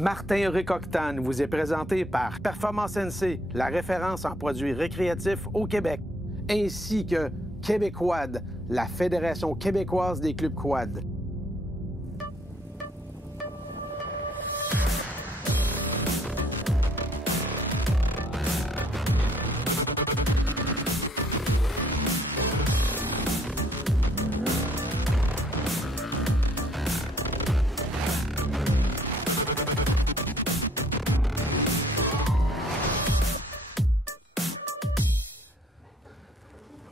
Martin Récoctane vous est présenté par Performance NC, la référence en produits récréatifs au Québec, ainsi que Québéquad, la Fédération québécoise des clubs quad.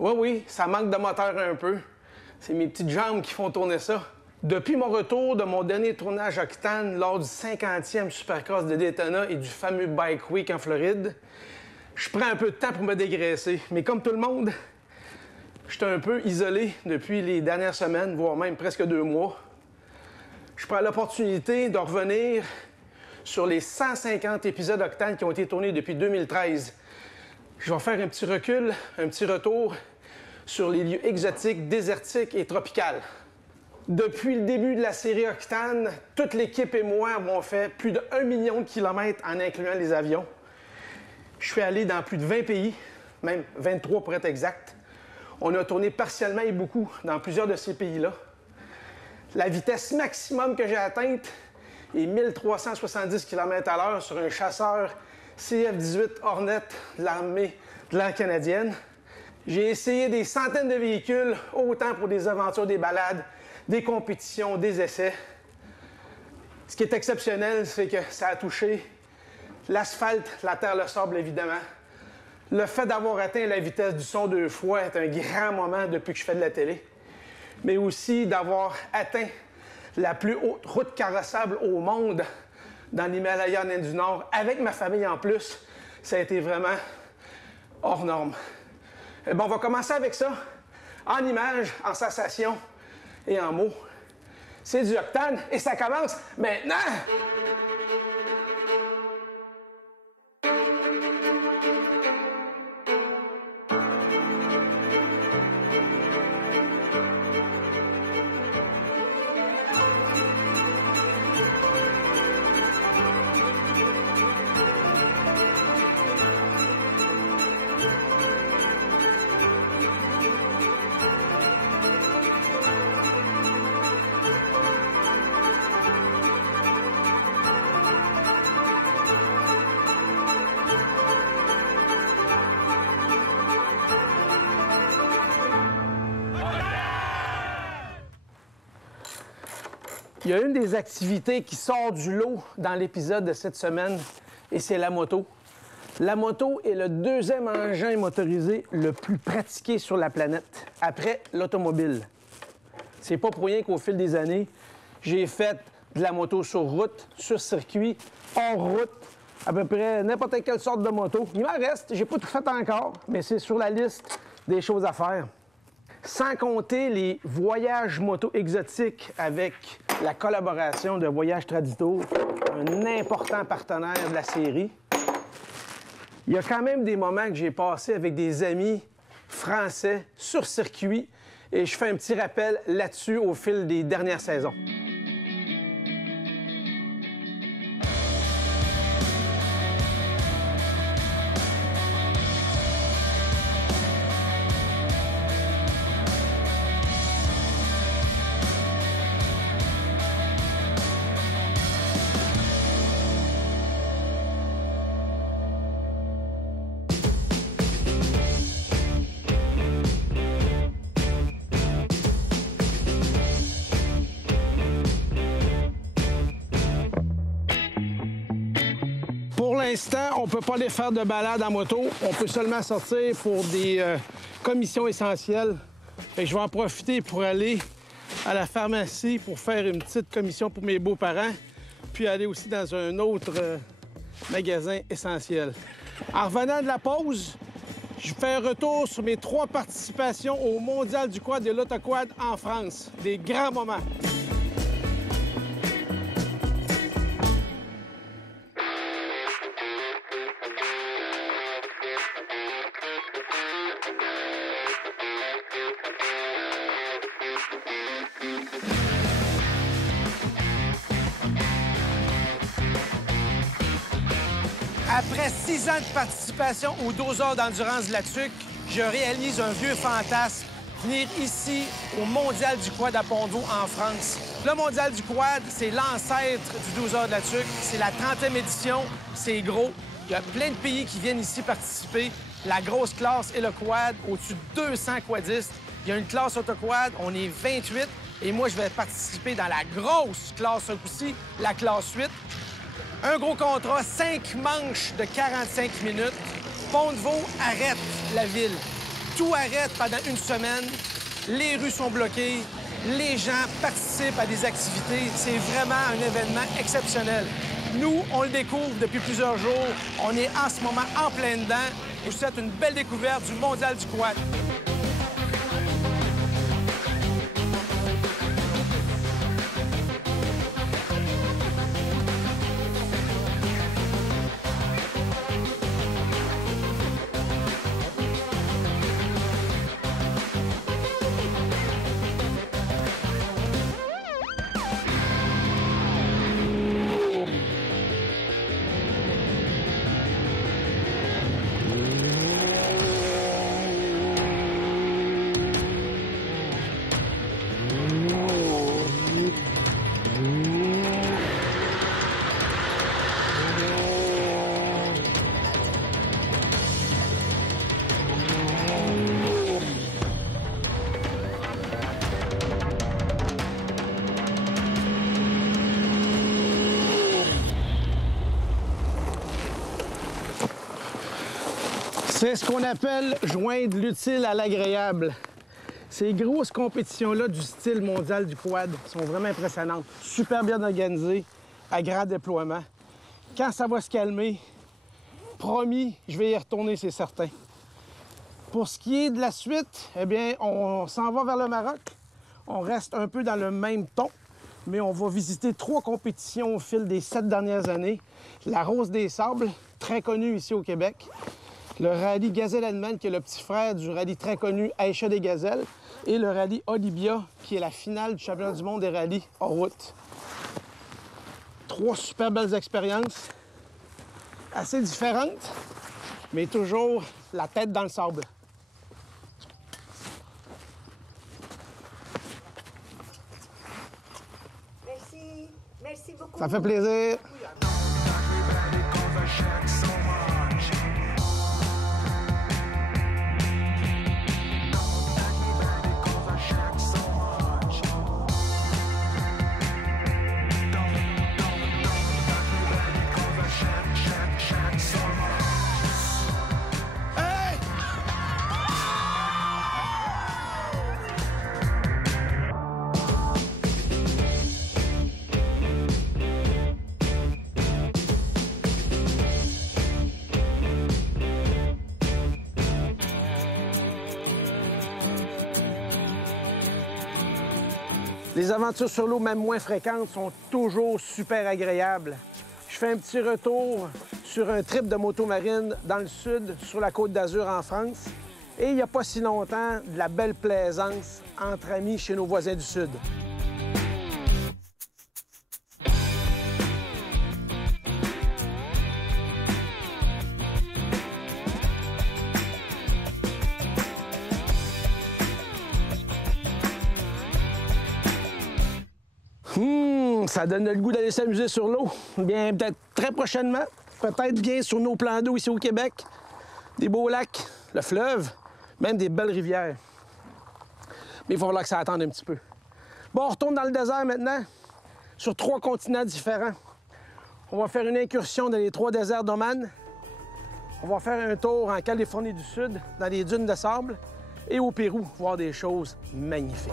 Oui, ça manque de moteur un peu. C'est mes petites jambes qui font tourner ça. Depuis mon retour de mon dernier tournage Octane lors du 50e Supercross de Daytona et du fameux Bike Week en Floride, je prends un peu de temps pour me dégraisser. Mais comme tout le monde, j'étais un peu isolé depuis les dernières semaines, voire même presque 2 mois. Je prends l'opportunité de revenir sur les 150 épisodes Octane qui ont été tournés depuis 2013. Je vais faire un petit recul, un petit retour sur les lieux exotiques, désertiques et tropicales. Depuis le début de la série Octane, toute l'équipe et moi avons fait plus de 1 million de kilomètres en incluant les avions. Je suis allé dans plus de 20 pays, même 23 pour être exact. On a tourné partiellement et beaucoup dans plusieurs de ces pays-là. La vitesse maximum que j'ai atteinte est 1370 km/h sur un chasseur CF-18 Hornet de l'armée de l'air canadienne. J'ai essayé des centaines de véhicules, autant pour des aventures, des balades, des compétitions, des essais. Ce qui est exceptionnel, c'est que ça a touché l'asphalte, la terre, le sable, évidemment. Le fait d'avoir atteint la vitesse du son 2 fois est un grand moment depuis que je fais de la télé. Mais aussi d'avoir atteint la plus haute route carrossable au monde dans l'Himalaya en Inde du Nord, avec ma famille en plus, ça a été vraiment hors norme. Bon, on va commencer avec ça, en images, en sensations et en mots. C'est du Octane et ça commence maintenant! Il y a une des activités qui sort du lot dans l'épisode de cette semaine, et c'est la moto. La moto est le deuxième engin motorisé le plus pratiqué sur la planète, après l'automobile. C'est pas pour rien qu'au fil des années, j'ai fait de la moto sur route, sur circuit, hors route, à peu près n'importe quelle sorte de moto. Il m'en reste, j'ai pas tout fait encore, mais c'est sur la liste des choses à faire. Sans compter les voyages moto exotiques avec la collaboration de Voyage Tradito, un important partenaire de la série. Il y a quand même des moments que j'ai passés avec des amis français sur circuit et je fais un petit rappel là-dessus au fil des dernières saisons. Pour l'instant, on ne peut pas aller faire de balade en moto. On peut seulement sortir pour des commissions essentielles. Fait que je vais en profiter pour aller à la pharmacie pour faire une petite commission pour mes beaux-parents, puis aller aussi dans un autre magasin essentiel. En revenant de la pause, je fais un retour sur mes 3 participations au Mondial du quad de l'Autoquad en France. Des grands moments. Après 6 ans de participation aux 12 heures d'endurance de la TUC, je réalise un vieux fantasme, venir ici au Mondial du quad à Pont-de-Vaux en France. Le Mondial du quad, c'est l'ancêtre du 12 heures de la TUC. C'est la 30e édition, c'est gros. Il y a plein de pays qui viennent ici participer. La grosse classe est le quad, au-dessus de 200 quadistes. Il y a une classe autoquad, on est 28. Et moi, je vais participer dans la grosse classe aussi, la classe 8. Un gros contrat, 5 manches de 45 minutes. Pont-de-Vaux arrête la ville. Tout arrête pendant une semaine. Les rues sont bloquées. Les gens participent à des activités. C'est vraiment un événement exceptionnel. Nous, on le découvre depuis plusieurs jours. On est en ce moment en plein dedans. Je vous souhaite une belle découverte du Mondial du quad. C'est ce qu'on appelle joindre l'utile à l'agréable. Ces grosses compétitions-là du style mondial du quad sont vraiment impressionnantes. Super bien organisées, à grand déploiement. Quand ça va se calmer, promis, je vais y retourner, c'est certain. Pour ce qui est de la suite, eh bien, on s'en va vers le Maroc. On reste un peu dans le même ton, mais on va visiter 3 compétitions au fil des 7 dernières années. La Rose des Sables, très connue ici au Québec. Le rallye Gazelle-Allemagne, qui est le petit frère du rallye très connu Aïcha des Gazelles, et le rallye Olibia, qui est la finale du championnat du monde des rallyes en route. 3 super belles expériences, assez différentes, mais toujours la tête dans le sable. Merci. Merci beaucoup. Ça fait plaisir. Les aventures sur l'eau, même moins fréquentes, sont toujours super agréables. Je fais un petit retour sur un trip de moto marine dans le sud, sur la Côte d'Azur en France. Et il n'y a pas si longtemps, de la belle plaisance entre amis chez nos voisins du sud. Ça donne le goût d'aller s'amuser sur l'eau. Bien, peut-être très prochainement, peut-être bien sur nos plans d'eau ici au Québec. Des beaux lacs, le fleuve, même des belles rivières. Mais il va falloir que ça attende un petit peu. Bon, on retourne dans le désert maintenant, sur 3 continents différents. On va faire une incursion dans les 3 déserts d'Oman. On va faire un tour en Californie du Sud, dans les dunes de sable, et au Pérou, voir des choses magnifiques.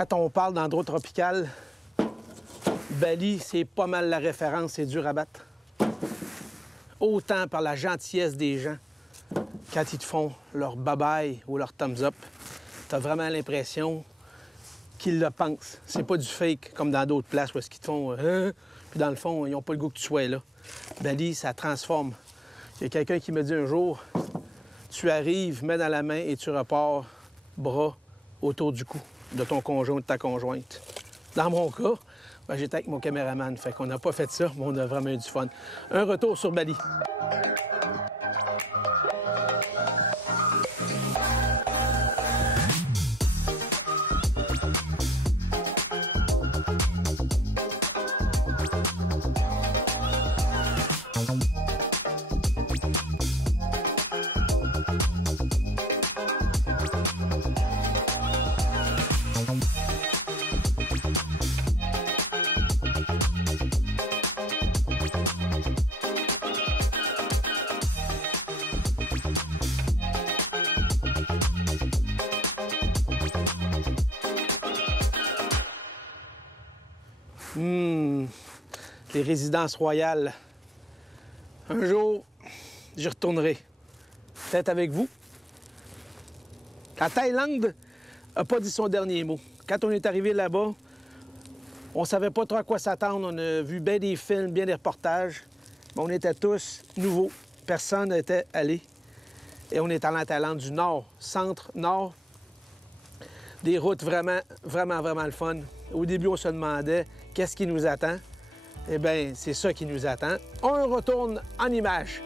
Quand on parle d'endroit tropical, Bali, c'est pas mal la référence, c'est dur à battre. Autant par la gentillesse des gens, quand ils te font leur bye-bye ou leur thumbs up, t'as vraiment l'impression qu'ils le pensent. C'est pas du fake comme dans d'autres places où est-ce qu'ils te font puis dans le fond, ils n'ont pas le goût que tu sois là. Bali, ça transforme. Il y a quelqu'un qui me dit un jour, tu arrives, main dans la main et tu repars, bras autour du cou de ton conjoint ou de ta conjointe. Dans mon cas, ben, j'étais avec mon caméraman, fait qu'on n'a pas fait ça, mais on a vraiment eu du fun. Un retour sur Bali. Les résidences royales. Un jour, j'y retournerai. Peut-être avec vous. La Thaïlande n'a pas dit son dernier mot. Quand on est arrivé là-bas, on savait pas trop à quoi s'attendre. On a vu bien des films, bien des reportages. Mais on était tous nouveaux. Personne n'était allé. Et on est allé en Thaïlande du nord, centre-nord. Des routes vraiment le fun. Au début, on se demandait qu'est-ce qui nous attend. Eh bien, c'est ça qui nous attend. On retourne en images.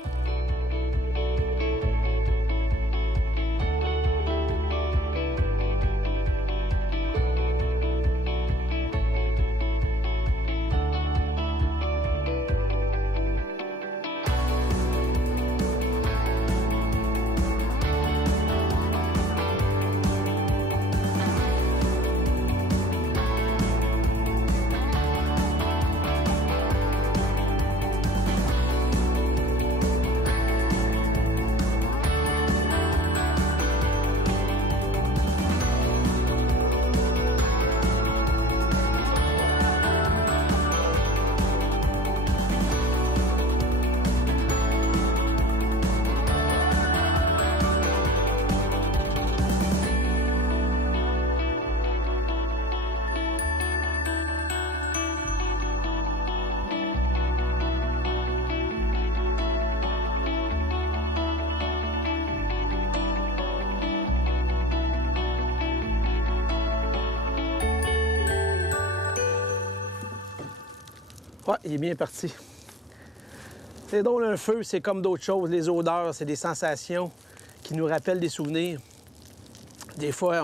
Ouais, il est bien parti. C'est drôle, un feu, c'est comme d'autres choses. Les odeurs, c'est des sensations qui nous rappellent des souvenirs. Des fois,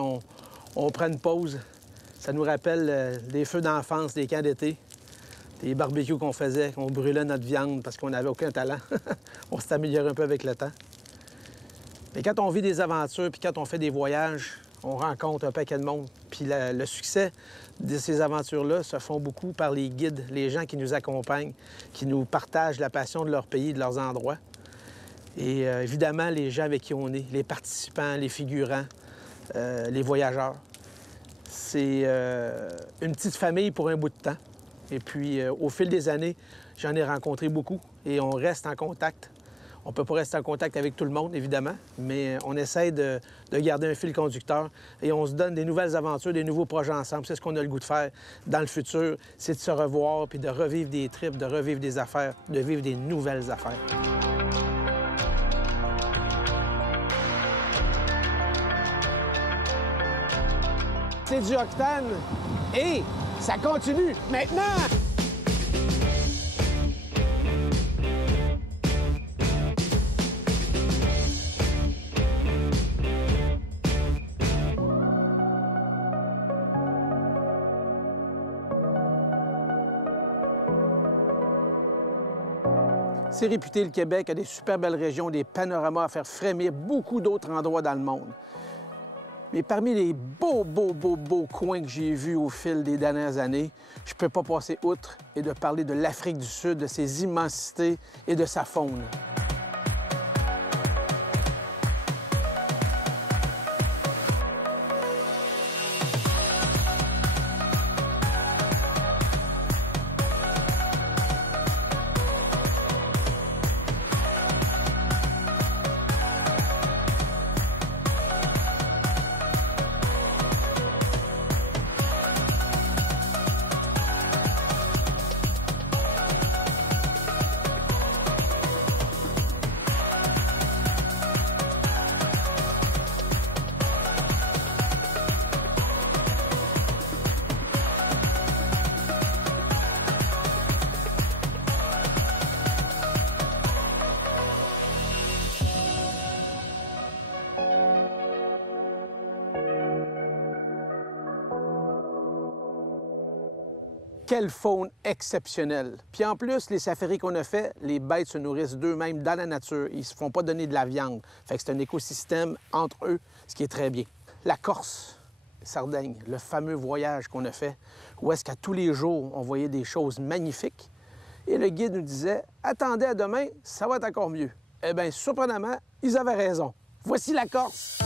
on prend une pause. Ça nous rappelle des feux d'enfance, des camps d'été, des barbecues qu'on faisait, qu'on brûlait notre viande parce qu'on n'avait aucun talent. On s'est amélioré un peu avec le temps. Mais quand on vit des aventures, puis quand on fait des voyages, on rencontre un paquet de monde. Puis le succès de ces aventures-là se font beaucoup par les guides, les gens qui nous accompagnent, qui nous partagent la passion de leur pays, de leurs endroits. Et évidemment, les gens avec qui on est, les participants, les figurants, les voyageurs. C'est une petite famille pour un bout de temps. Et puis, au fil des années, j'en ai rencontré beaucoup et on reste en contact. On ne peut pas rester en contact avec tout le monde, évidemment, mais on essaie de garder un fil conducteur et on se donne des nouvelles aventures, des nouveaux projets ensemble. C'est ce qu'on a le goût de faire dans le futur, c'est de se revoir puis de revivre des trips, de revivre des affaires, de vivre des nouvelles affaires. C'est du octane et ça continue maintenant! C'est réputé, le Québec a des super belles régions, des panoramas à faire frémir beaucoup d'autres endroits dans le monde. Mais parmi les beaux coins que j'ai vus au fil des dernières années, je ne peux pas passer outre et de parler de l'Afrique du Sud, de ses immensités et de sa faune. Quelle faune exceptionnelle! Puis en plus, les safaris qu'on a fait, les bêtes se nourrissent d'eux-mêmes dans la nature. Ils ne se font pas donner de la viande. Fait que c'est un écosystème entre eux, ce qui est très bien. La Corse, Sardaigne, le fameux voyage qu'on a fait, où est-ce qu'à tous les jours, on voyait des choses magnifiques. Et le guide nous disait « Attendez à demain, ça va être encore mieux. » Eh bien, surprenamment, ils avaient raison. Voici la Corse!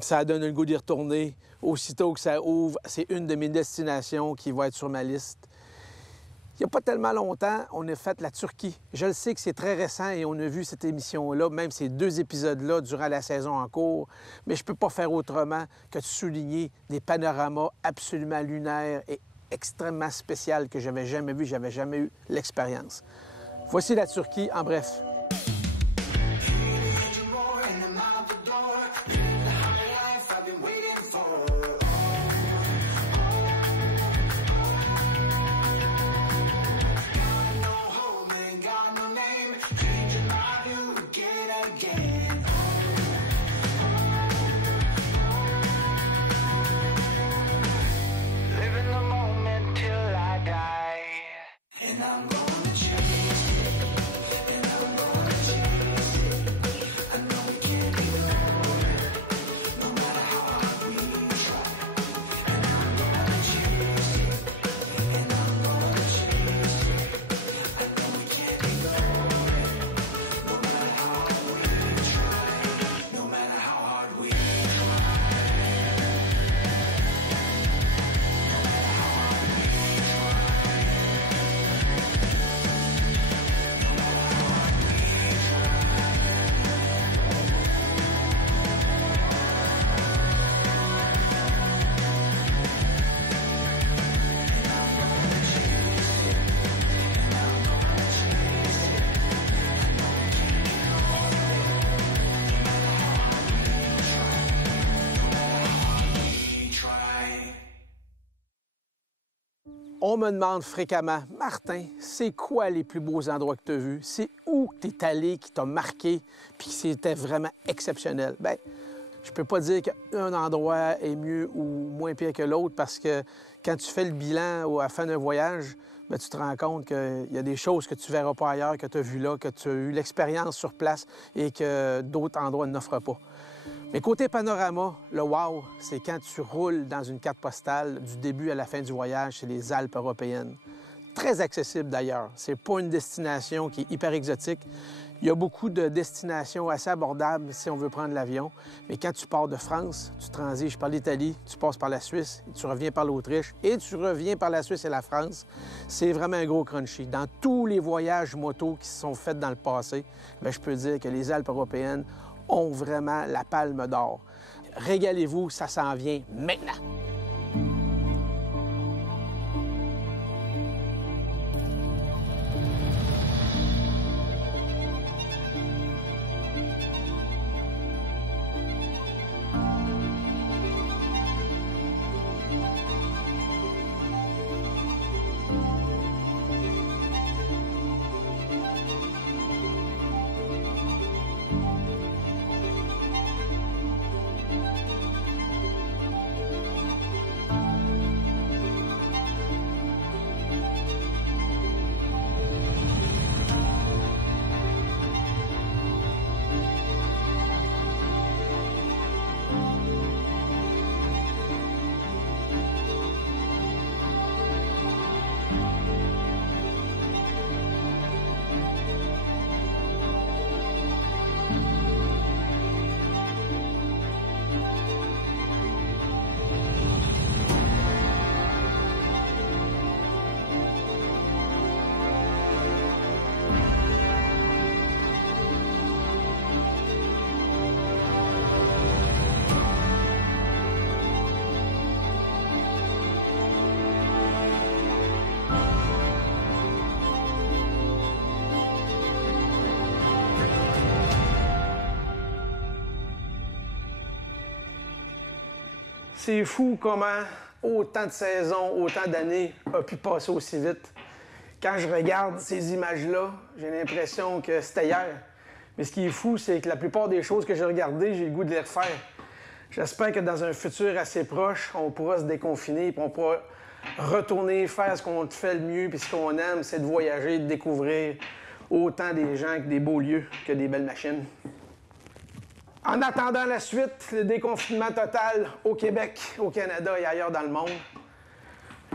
Ça donne le goût d'y retourner. Aussitôt que ça ouvre, c'est une de mes destinations qui va être sur ma liste. Il n'y a pas tellement longtemps, on a fait la Turquie. Je le sais que c'est très récent et on a vu cette émission-là, même ces 2 épisodes-là durant la saison en cours, mais je ne peux pas faire autrement que de souligner des panoramas absolument lunaires et extrêmement spéciaux que je n'avais jamais vus, j'avais jamais eu l'expérience. Voici la Turquie en bref. On me demande fréquemment, Martin, c'est quoi les plus beaux endroits que tu as vus? C'est où tu es allé qui t'a marqué puis c'était vraiment exceptionnel? Bien, je peux pas dire qu'un endroit est mieux ou moins pire que l'autre parce que quand tu fais le bilan à la fin d'un voyage, bien, tu te rends compte qu'il y a des choses que tu verras pas ailleurs, que tu as vues là, que tu as eu l'expérience sur place et que d'autres endroits n'offrent pas. Mais côté panorama, le wow, c'est quand tu roules dans une carte postale du début à la fin du voyage, c'est les Alpes européennes. Très accessible d'ailleurs. C'est pas une destination qui est hyper exotique. Il y a beaucoup de destinations assez abordables si on veut prendre l'avion. Mais quand tu pars de France, tu transiges par l'Italie, tu passes par la Suisse, tu reviens par l'Autriche et tu reviens par la Suisse et la France. C'est vraiment un gros crunchy. Dans tous les voyages moto qui se sont faits dans le passé, bien, je peux dire que les Alpes européennes ont vraiment la palme d'or. Régalez-vous, ça s'en vient maintenant! C'est fou comment autant de saisons, autant d'années a pu passer aussi vite. Quand je regarde ces images-là, j'ai l'impression que c'était hier. Mais ce qui est fou, c'est que la plupart des choses que j'ai regardées, j'ai le goût de les refaire. J'espère que dans un futur assez proche, on pourra se déconfiner et on pourra retourner faire ce qu'on fait le mieux puis ce qu'on aime, c'est de voyager, de découvrir autant des gens que des beaux lieux que des belles machines. En attendant la suite, le déconfinement total au Québec, au Canada et ailleurs dans le monde.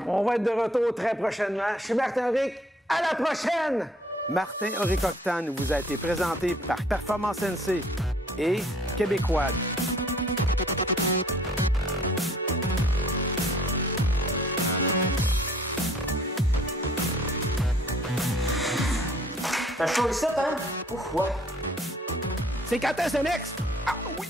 On va être de retour très prochainement. Je suis Martin Auric. À la prochaine! Martin Auric Octane vous a été présenté par Performance NC et Québécois. T'as chaud ici, hein? Ouf, ouais. C'est quand est-ce next? Ah oui!